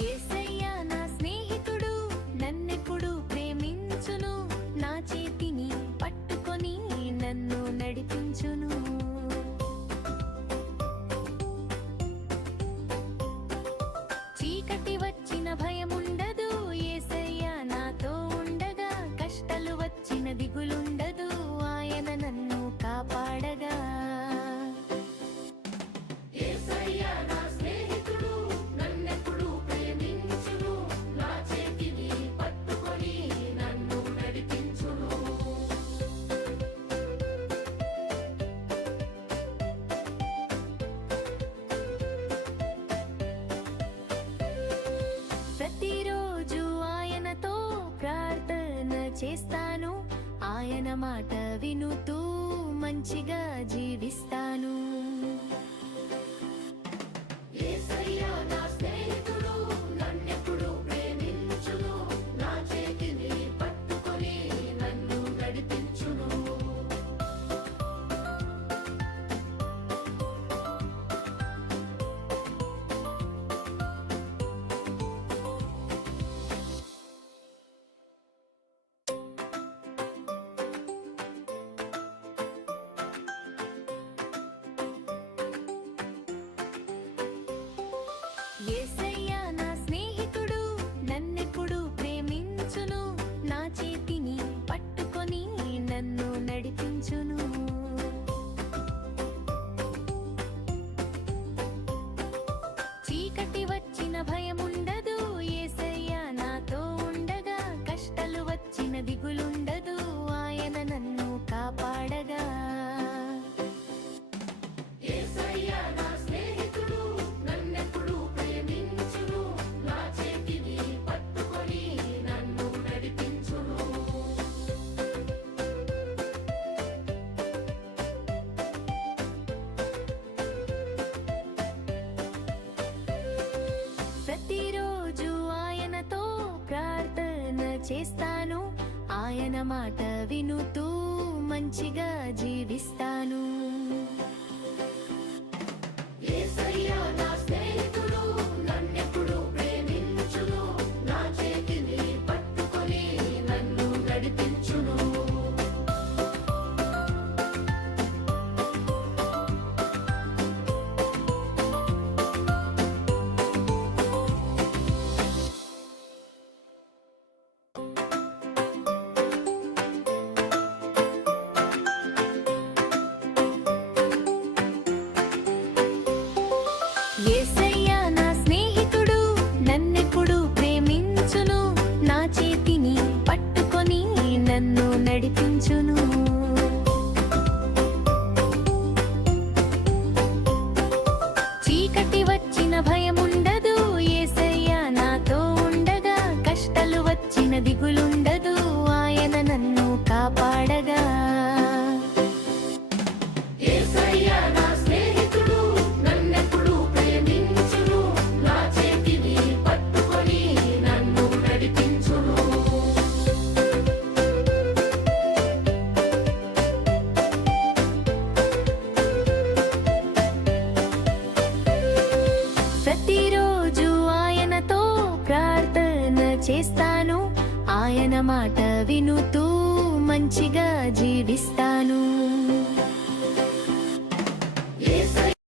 యేసయ్యా నా స్నేహితుడు నన్నెప్పుడు ప్రేమించును, నా చేతిని పట్టుకొని నన్ను నడిపించును. చీకటి వచ్చిన భయముండదు, యేసయ్యా నాతో ఉండగా. కష్టాలు వచ్చిన దిగులుండదు, ఆయన నన్ను కాపాడగా. ప్రతిరోజు ఆయనతో ప్రార్థన చేస్తాను, ఆయన మాట వినుతూ మంచిగా జీవిస్తాను. యేసయ్యా నా స్నేహితుడు నన్నెప్పుడు ప్రేమించును, నా చేతిని పట్టుకొని నన్ను నడిపించును. యేసయ్యా నా స్నేహితుడు నన్నెప్పుడు ప్రేమించును, నా చేతిని పట్టుకొని నన్ను నడిపించును. చీకటి వచ్చిన భయముండదు, యేసయ్యా నాతో ఉండగా. కష్టాలు వచ్చిన దిగులుండదు, ఆయన నన్ను కాపాడగా. ప్రతిరోజు ఆయనతో ప్రార్థన చేస్తాను, ఆయన మాట వినుతూ మంచిగా జీవిస్తాను. యేసయ్యా నా స్నేహితుడు నన్నెప్పుడు ప్రేమించును, నా చేతిని పట్టుకొని నన్ను నడిపించును. యేసయ్యా నా స్నేహితుడు నన్నెప్పుడు ప్రేమించును, నా చేతిని పట్టుకొని నన్ను నడిపించును. చీకటి వచ్చిన భయముండదు, యేసయ్యా నాతో ఉండగా. కష్టాలు వచ్చిన దిగులుండదు, ఆయన నన్ను కాపాడగా. యేసయ్యా నా స్నేహితుడు నన్నెప్పుడు ప్రేమించును, నా చేతిని పట్టుకొని నన్ను నడిపించును. ప్రతిరోజు ఆయనతో ప్రార్థన చేస్తాను, ఆయన మాట వినుతూ మంచిగా జీవిస్తాను.